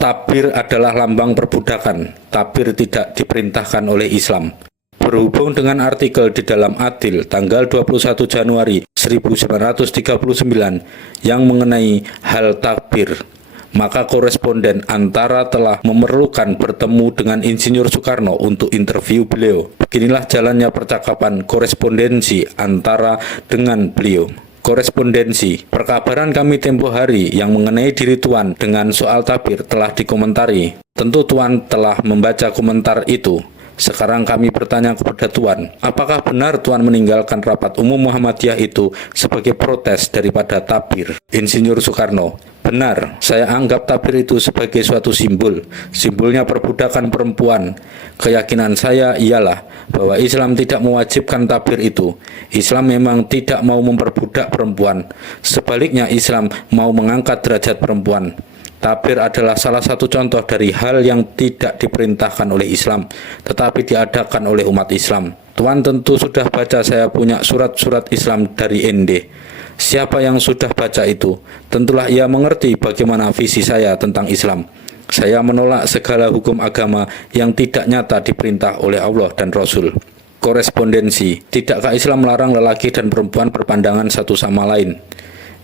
Takbir adalah lambang perbudakan. Takbir tidak diperintahkan oleh Islam. Berhubung dengan artikel di dalam Adil tanggal 21 Januari 1939 yang mengenai hal takbir, maka koresponden Antara telah memerlukan bertemu dengan Insinyur Soekarno untuk interview beliau. Beginilah jalannya percakapan korespondensi Antara dengan beliau. Korespondensi, perkabaran kami tempo hari yang mengenai diri Tuan dengan soal takbir telah dikomentari. Tentu Tuan telah membaca komentar itu. Sekarang kami bertanya kepada Tuan, apakah benar Tuan meninggalkan rapat umum Muhammadiyah itu sebagai protes daripada takbir? Insinyur Soekarno, benar, saya anggap takbir itu sebagai suatu simbol. Simbolnya perbudakan perempuan. Keyakinan saya ialah bahwa Islam tidak mewajibkan takbir itu. Islam memang tidak mau memperbudak perempuan. Sebaliknya Islam mau mengangkat derajat perempuan. Takbir adalah salah satu contoh dari hal yang tidak diperintahkan oleh Islam, tetapi diadakan oleh umat Islam. Tuan tentu sudah baca saya punya surat-surat Islam dari Ende. Siapa yang sudah baca itu, tentulah ia mengerti bagaimana visi saya tentang Islam. Saya menolak segala hukum agama yang tidak nyata diperintah oleh Allah dan Rasul. Korespondensi, tidakkah Islam melarang lelaki dan perempuan berpandangan satu sama lain?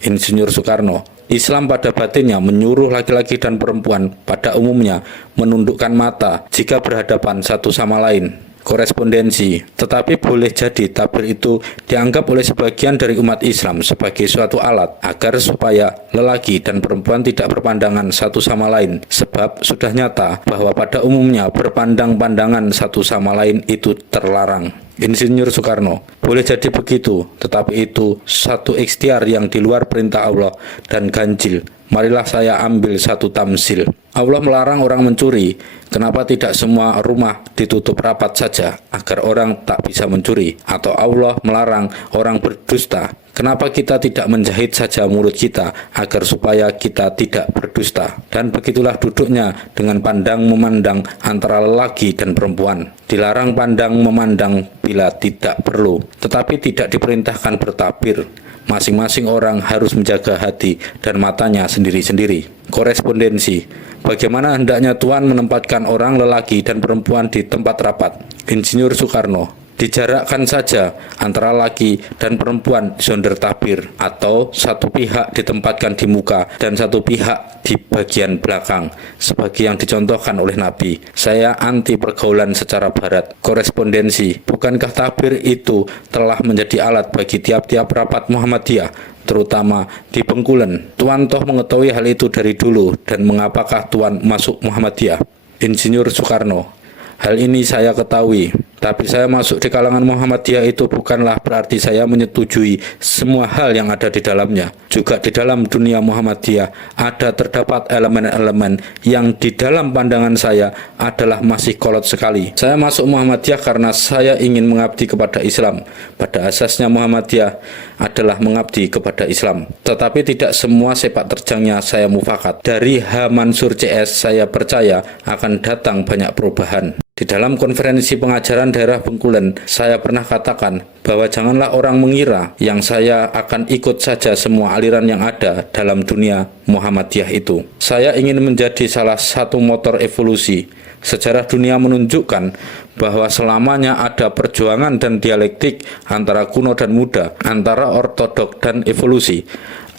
Insinyur Soekarno, Islam pada batinnya menyuruh laki-laki dan perempuan pada umumnya menundukkan mata jika berhadapan satu sama lain. Korespondensi, tetapi boleh jadi takbir itu dianggap oleh sebagian dari umat Islam sebagai suatu alat agar supaya lelaki dan perempuan tidak berpandangan satu sama lain, sebab sudah nyata bahwa pada umumnya berpandang-pandangan satu sama lain itu terlarang. Insinyur Soekarno, boleh jadi begitu, tetapi itu satu ikhtiar yang di luar perintah Allah dan ganjil. Marilah saya ambil satu tamsil. Allah melarang orang mencuri. Kenapa tidak semua rumah ditutup rapat saja agar orang tak bisa mencuri? Atau Allah melarang orang berdusta. Kenapa kita tidak menjahit saja mulut kita agar supaya kita tidak berdusta? Dan begitulah duduknya dengan pandang memandang antara lelaki dan perempuan. Dilarang pandang memandang bila tidak perlu, tetapi tidak diperintahkan bertakbir. Masing-masing orang harus menjaga hati dan matanya sendiri-sendiri. Korespondensi, bagaimana hendaknya Tuan menempatkan orang lelaki dan perempuan di tempat rapat? Insinyur Soekarno, dijarakkan saja antara laki dan perempuan sonder takbir, atau satu pihak ditempatkan di muka dan satu pihak di bagian belakang sebagai yang dicontohkan oleh Nabi. Saya anti pergaulan secara barat. Korespondensi, bukankah takbir itu telah menjadi alat bagi tiap-tiap rapat Muhammadiyah, terutama di Bengkulen? Tuan toh mengetahui hal itu dari dulu, dan mengapakah Tuan masuk Muhammadiyah? Insinyur Soekarno, hal ini saya ketahui, tapi saya masuk di kalangan Muhammadiyah itu bukanlah berarti saya menyetujui semua hal yang ada di dalamnya. Juga di dalam dunia Muhammadiyah ada terdapat elemen-elemen yang di dalam pandangan saya adalah masih kolot sekali. Saya masuk Muhammadiyah karena saya ingin mengabdi kepada Islam. Pada asasnya Muhammadiyah adalah mengabdi kepada Islam. Tetapi tidak semua sepak terjangnya saya mufakat. Dari H. Mansur CS saya percaya akan datang banyak perubahan. Di dalam konferensi pengajaran daerah Bengkulen, saya pernah katakan bahwa janganlah orang mengira yang saya akan ikut saja semua aliran yang ada dalam dunia Muhammadiyah itu. Saya ingin menjadi salah satu motor evolusi. Sejarah dunia menunjukkan bahwa selamanya ada perjuangan dan dialektik antara kuno dan muda, antara ortodok dan evolusi,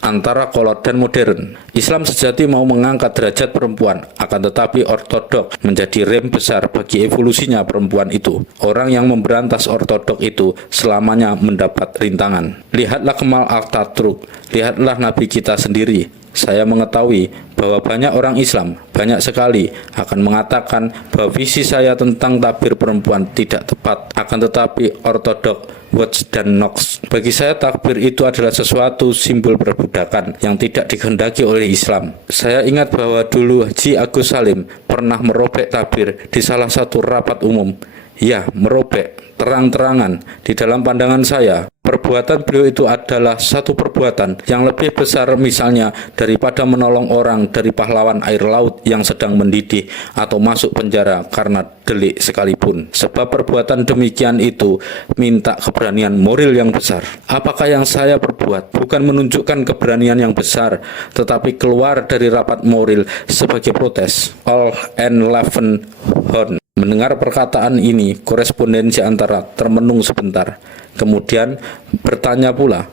antara kolot dan modern. Islam sejati mau mengangkat derajat perempuan, akan tetapi ortodok menjadi rem besar bagi evolusinya perempuan itu. Orang yang memberantas ortodok itu selamanya mendapat rintangan. Lihatlah Kemal Atatürk, lihatlah Nabi kita sendiri. Saya mengetahui bahwa banyak orang Islam, banyak sekali akan mengatakan bahwa visi saya tentang takbir perempuan tidak tepat. Akan tetapi ortodok, Watts dan Knox, bagi saya takbir itu adalah sesuatu simbol perbudakan yang tidak dikehendaki oleh Islam. Saya ingat bahwa dulu Haji Agus Salim pernah merobek takbir di salah satu rapat umum. Ya, merobek terang-terangan. Di dalam pandangan saya, Perbuatan beliau itu adalah satu perbuatan yang lebih besar misalnya daripada menolong orang dari pahlawan air laut yang sedang mendidih atau masuk penjara karena delik sekalipun. Sebab perbuatan demikian itu minta keberanian moral yang besar. Apakah yang saya perbuat bukan menunjukkan keberanian yang besar, tetapi keluar dari rapat moral sebagai protes. All and Leavenworth. Mendengar perkataan ini, korespondensi antara termenung sebentar. Kemudian bertanya pula,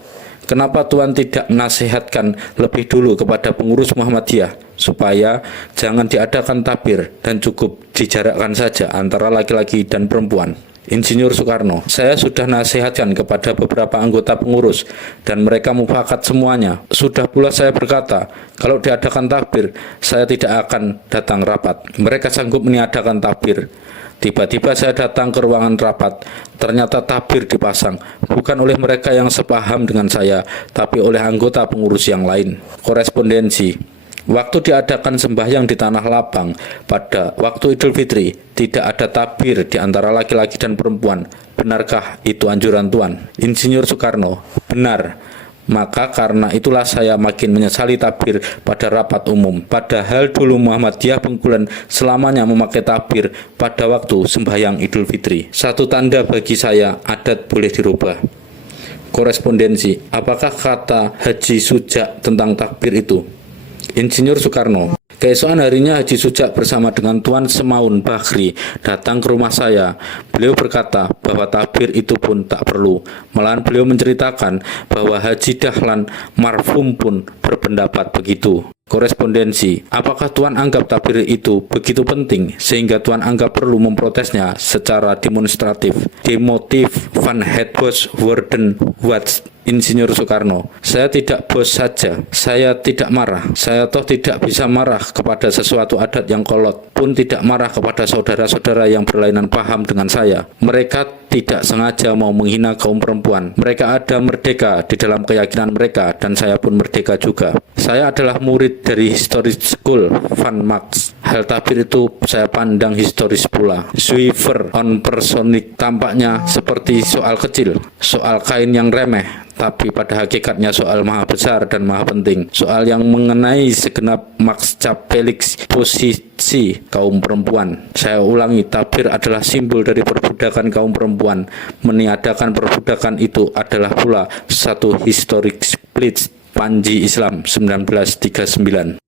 kenapa Tuhan tidak nasihatkan lebih dulu kepada pengurus Muhammadiyah supaya jangan diadakan takbir dan cukup dijarakkan saja antara laki-laki dan perempuan? Insinyur Soekarno, saya sudah nasihatkan kepada beberapa anggota pengurus dan mereka mufakat semuanya. Sudah pula saya berkata, kalau diadakan takbir, saya tidak akan datang rapat. Mereka sanggup meniadakan takbir. Tiba-tiba saya datang ke ruangan rapat, ternyata takbir dipasang, bukan oleh mereka yang sepaham dengan saya, tapi oleh anggota pengurus yang lain. Korespondensi. Waktu diadakan sembahyang di Tanah Lapang pada waktu Idul Fitri, tidak ada takbir di antara laki-laki dan perempuan. Benarkah itu anjuran Tuan? Insinyur Soekarno, benar. Maka karena itulah saya makin menyesali takbir pada rapat umum. Padahal dulu Muhammadiyah Bengkulen selamanya memakai takbir pada waktu sembahyang Idul Fitri. Satu tanda bagi saya, adat boleh dirubah. Korespondensi, apakah kata Haji Sujak tentang takbir itu? Insinyur Soekarno, keesokan harinya Haji Sujak bersama dengan Tuan Semaun Bakri datang ke rumah saya. Beliau berkata bahwa takbir itu pun tak perlu. Malahan beliau menceritakan bahwa Haji Dahlan marhum pun berpendapat begitu. Korespondensi, apakah Tuan anggap takbir itu begitu penting sehingga Tuan anggap perlu memprotesnya secara demonstratif? Demotif Van Hetbos Worden Watts. Insinyur Soekarno, saya tidak bos saja, saya tidak marah. Saya toh tidak bisa marah kepada sesuatu adat yang kolot, pun tidak marah kepada saudara-saudara yang berlainan paham dengan saya. Mereka tidak sengaja mau menghina kaum perempuan. Mereka ada merdeka di dalam keyakinan mereka, dan saya pun merdeka juga. Saya adalah murid dari Historic School Van Max. Hal takbir itu saya pandang historis pula. Zuiver on personik tampaknya seperti soal kecil, soal kain yang remeh, tapi pada hakikatnya soal maha besar dan maha penting. Soal yang mengenai segenap makscap Felix posisi kaum perempuan. Saya ulangi, takbir adalah simbol dari perbudakan kaum perempuan. Meniadakan perbudakan itu adalah pula satu historic split Panji Islam 1939.